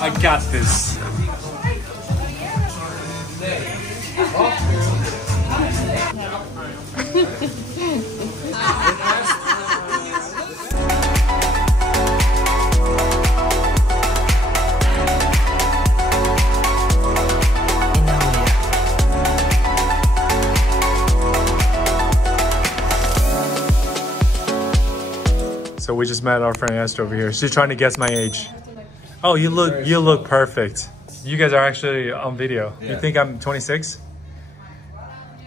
I got this. So we just met our friend Esther over here. She's trying to guess my age. Oh, you look perfect. You guys are actually on video. Yeah. You think I'm 26?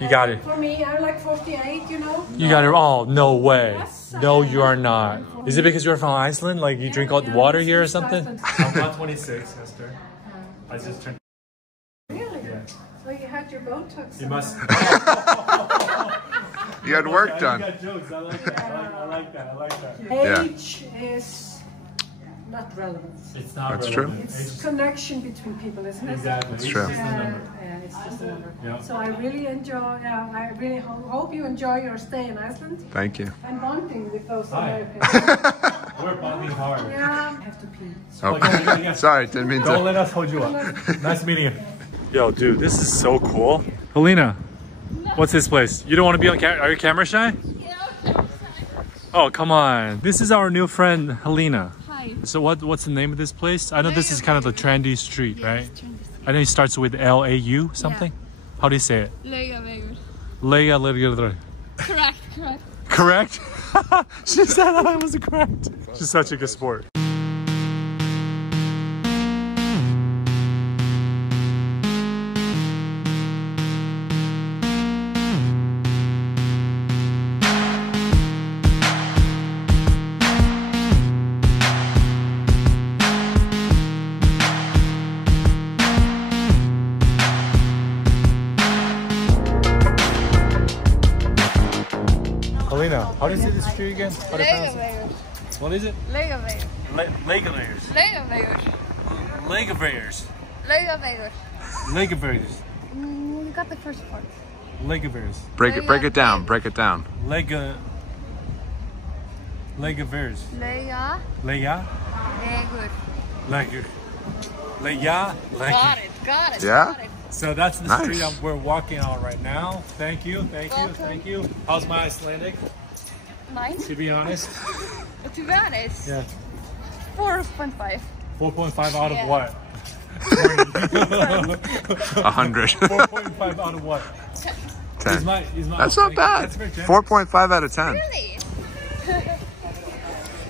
You got it. For me, I'm like 48, you know. You got it. Oh, no way. Yes, No, you are not. Is it because you're from Iceland? Like you drink all the water here or something? I'm not 26, Esther. I just turned. Really? Yeah. So you had your Botox. You must. You had work done. You got jokes. I like that. I like that. I like that. Age is not relevant. It's not. That's relevant. true. It's connection between people, isn't it? Exactly. It's true. Yeah, it's just a number. Yeah. So I really enjoy. I really hope you enjoy your stay in Iceland. Thank you. I'm bonding with those Hi. Americans. We're bonding hard. Yeah, I have to pee. Oh. Sorry, didn't mean Don't to. let us hold you up. Nice meeting you. Yo, dude, this is so cool. Helena, what's this place? You don't want to be on camera? Are you camera shy? Yeah. Oh, come on. This is our new friend, Helena. Hi. So what's the name of this place? I know this is kind of the trendy street, right? Trendy. I know it starts with L-A-U something. Yeah. How do you say it? Lega. Correct. Correct? She said I was correct. She's such a good sport. Helena, how do you say this street again? How do you pronounce it? What is it? Legaveers. You got the first part. Legaveers. Break it down. Break it down. Legaveers. Lega. Leia. Legur. Leia. Got it. Yeah? Got it. So that's the Nice. street we're walking on right now. Thank you. How's my Icelandic? Nice. To be honest. To be honest. Yeah. 4.5. 4.5 out of what? 100. 4.5 out of what? 10. He's my That's not bad. That's very generous. 4.5 out of 10. Really?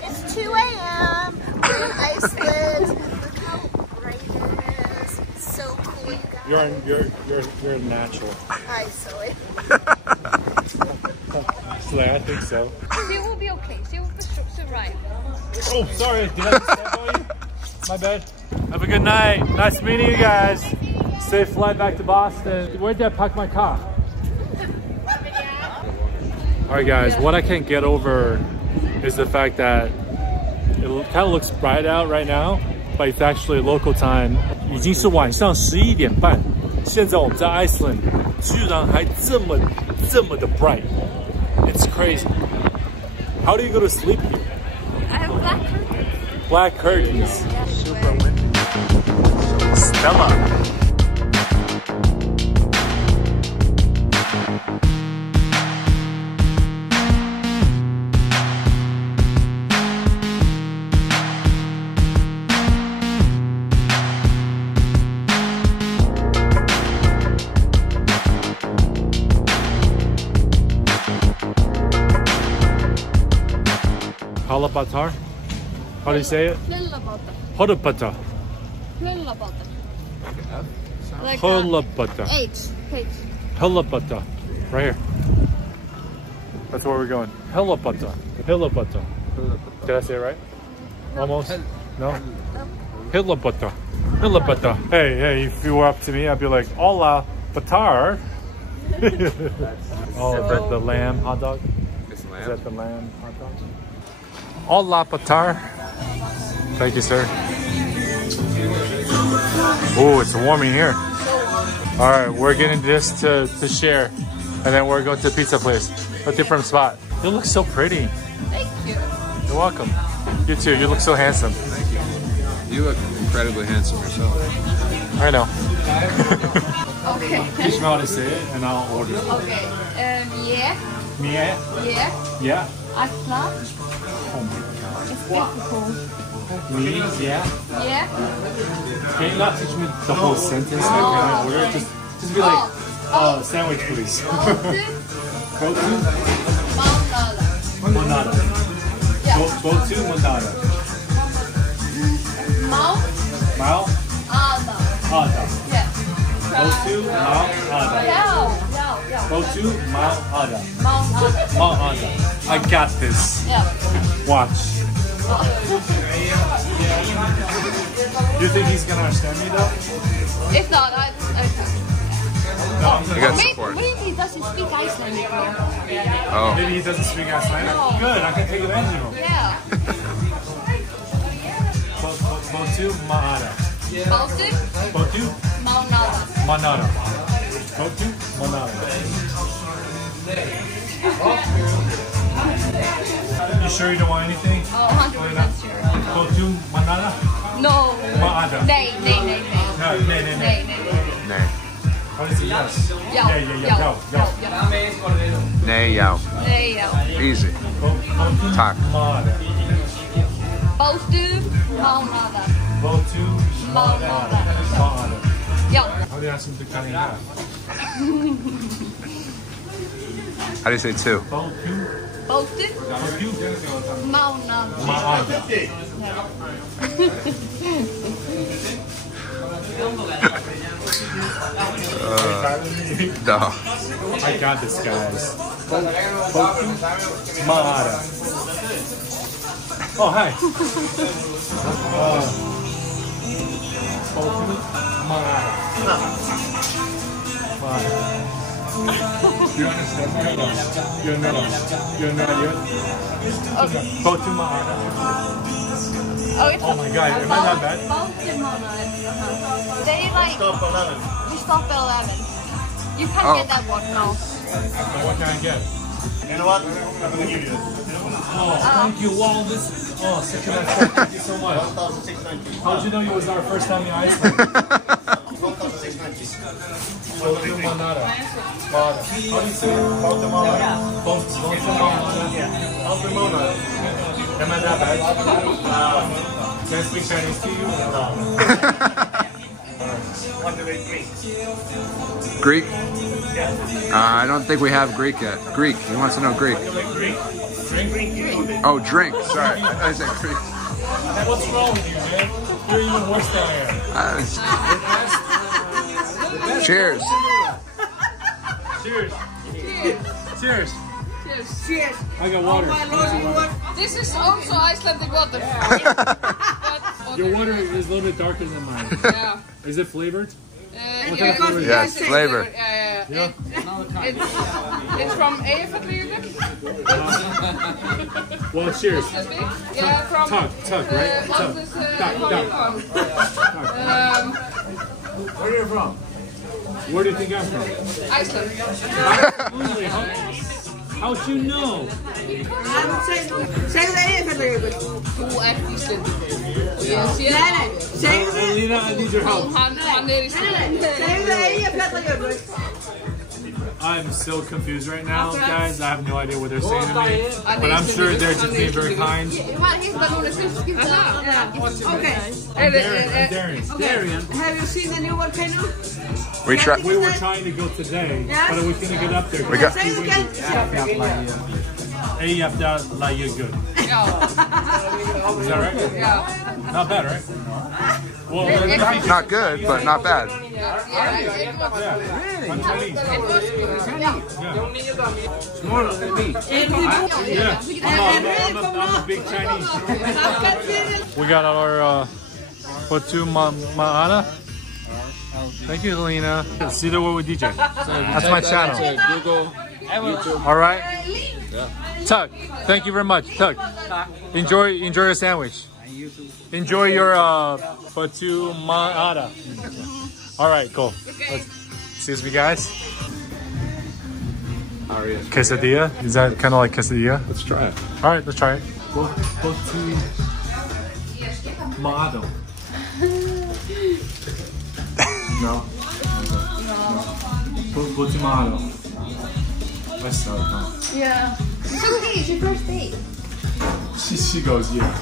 It's 2 a.m. We're in Iceland. Look how bright it is. It's so cool, you guys. You're natural. Hi, silly. I think so. She will be okay. She will survive. Oh, sorry. Did I step on you? My bad. Have a good night. Nice meeting you guys. Safe flight back to Boston. Where did I park my car? Alright guys, what I can't get over is the fact that it kind of looks bright out right now, but it's actually local time. 已经是晚上11点半，现在我们在 Iceland， 居然还这么的 bright. It's crazy. How do you go to sleep here? I have black curtains. Black curtains. Yeah. Super windy. Stella. Halabatar? How do you say it? Hodapata. Like Holabata. H. Helabata. Right here. That's where we're going. Helabata. Helabata. Did I say it right? Almost? No? Helabata. Helabata. Hey, if you were up to me, I'd be like, Hola, Batar. Oh, the lamb hot dog? Is that the lamb hot dog? Hola, Batar. Thank you, sir. Oh, it's warm in here. All right, we're getting this to share, and then we're going to a pizza place, a different spot. You look so pretty. Thank you. You're welcome. You too. You look so handsome. Thank you. You look incredibly handsome yourself. I know. Okay. Teach me how to say it and I'll order. Okay. Yeah. Yeah. Yeah. Yeah. Iceland. Oh my god. It's beautiful. Me? Yeah. Yeah. Can you not teach me the whole sentence? Like, can I order it? Just be like, sandwich please. Go to Monada. Yeah. Go to Monada. Mount Mount Ada. Ada. Yeah. Go to Mount Ada. Yeah. Go to Mount Ada. Mount Ada. Mount Ada. I got this. Yeah. Watch. Do you think he's gonna understand me though? If not, I can. You got support. Maybe he doesn't speak Icelandic though. Oh. Maybe he doesn't speak Icelandic. No. Good, I can take advantage of him. Yeah. Go to Maada. Baltic. Go to Mount Ada. Manada. Go to Manada. You sure you don't want anything? Oh, 100% sure. Go to Manada? No. Maada. Nay. No, nay. Nay. How does it yes? Yo. Nay, yow. Nay, yo. Easy. Go to Tak. Maada. Both do Mount Ada. Go to Maada. Yo. How do you ask him to cut it in half? How do you say two? Go to Both do Mount Ada. Maada. No. I got this, guys. Go to Maada. Oh, hi. Go to Maada. You understand me? You're not yet. Go to Maada. Oh, it's Oh my god, am I that bad? Both do Mount Ada. They like. You stop at 11. You can't get that one, no. What can I get? You know what? I'm gonna give you it. Oh, thank you. Wow, this. Oh, second and fourth. Thank you so much. 1,690. How did you know it was our first time in Iceland? 1,690. Go to Manada. How do you say it? Both to Manada. Am I that bad? Can I speak Chinese to you? No. What do they drink? Greek? I don't think we have Greek yet. Greek. He wants to know Greek. Drink. Oh, drink. Sorry. I said Greek. What's wrong with you, man? You're even worse than I am. Cheers. Cheers. Cheers. Cheers. I got water. This is also Icelandic water. Your water is a little bit darker than mine. Yeah. Is it flavored? Yeah, Yeah, it's flavor. Yeah. It's from Eyjafjallajökull. Well, cheers. Yeah, from Tuck, right? Tuck. Where are you from? Where do you think I'm from? Iceland. How'd you know? Segðu Eyjafjallajökull. Þú ert Íslendingur. Segðu Lena, I need your help. Hann Íslendingur. Segðu Eyjafjallajökull. I'm so confused right now, guys. I have no idea what they're saying to me. But I'm sure they're just being very kind. Okay. I'm Darian. Have you seen the new volcano? We try. We were trying to go today, but we couldn't get up there. We got- Say it again. Eyjafjallajökull. Já. Is that right? Já. Not bad, right? Well, Not good, but not bad. I'm Chinese. I'm a big Chinese. We got our Batu Ma'ana. Thank you, Helena. See the word with DJ. That's my channel. Google, YouTube. All right. Tuck, thank you very much. Tuck, enjoy your sandwich. Enjoy your Batu Ma'ana. All right, cool. Excuse me, guys. Quesadilla? Is that kind of like quesadilla? Let's try it. All right, let's try it. Batu Ma'ado. No. What's your motto? Let's start now. Yeah. It's okay, it's your first date. She goes, yeah.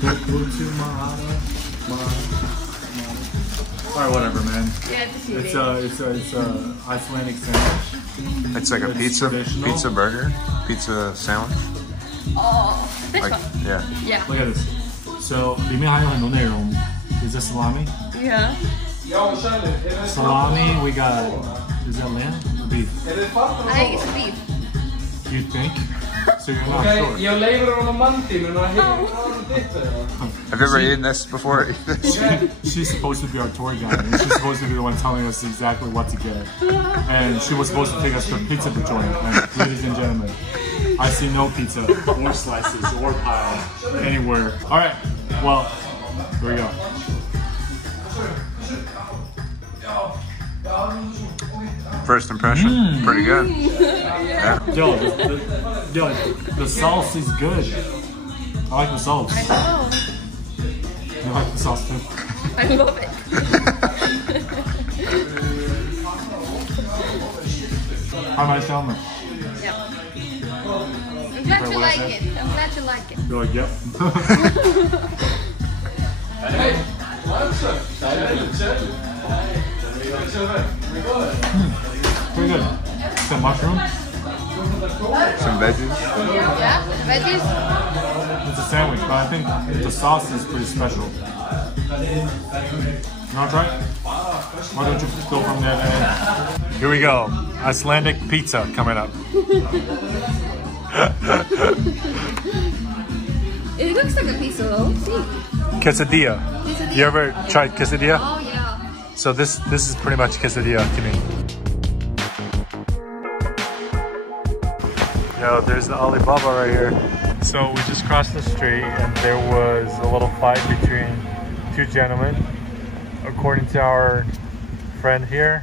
What's your motto? Alright, whatever, man. Yeah, It's a Icelandic sandwich. It's like a pizza burger, pizza sandwich. Oh, this Like, one. yeah. Yeah. Look at this. So, 里面还有很多内容. Is this salami? Yeah. Salami, we got. Is that lamb or beef? I think it's beef. You think? So you're not sure. Have you ever eaten this before? She's supposed to be our tour guide, and she's supposed to be the one telling us exactly what to get. And she was supposed to take us to a pizza joint. And ladies and gentlemen, I see no pizza or slices or pie anywhere. All right, well, here we go. First impression, pretty good. Yeah. Yo, the sauce is good. I like the sauce. I know. You like the sauce too? I love it. How am I telling it? Yeah. I'm glad you like it. I'm glad you like it. You're like, yep. Pretty good. Some mushrooms. Some veggies. Yeah, veggies. It's a sandwich, but I think the sauce is pretty special. You wanna try it? Why don't you go from there to end? Here we go. Icelandic pizza coming up. It looks like a pizza though. See? Quesadilla. You ever tried quesadilla? Oh yeah. So this is pretty much quesadilla to me. Yo, there's the Alibaba right here. So we just crossed the street and there was a little fight between two gentlemen. According to our friend here,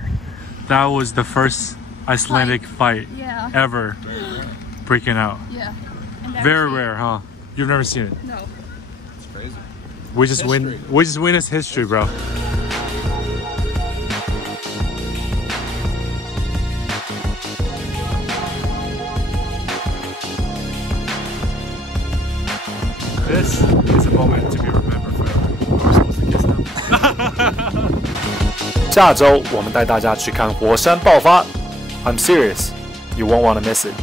that was the first Icelandic fight ever breaking out. Yeah. Very rare, huh? You've never seen it? No. It's crazy. We just witnessed history, bro. This is a moment to be remembered forever. We're supposed to kiss now. 下周我们带大家去看火山爆发。I'm serious. You won't want to miss it.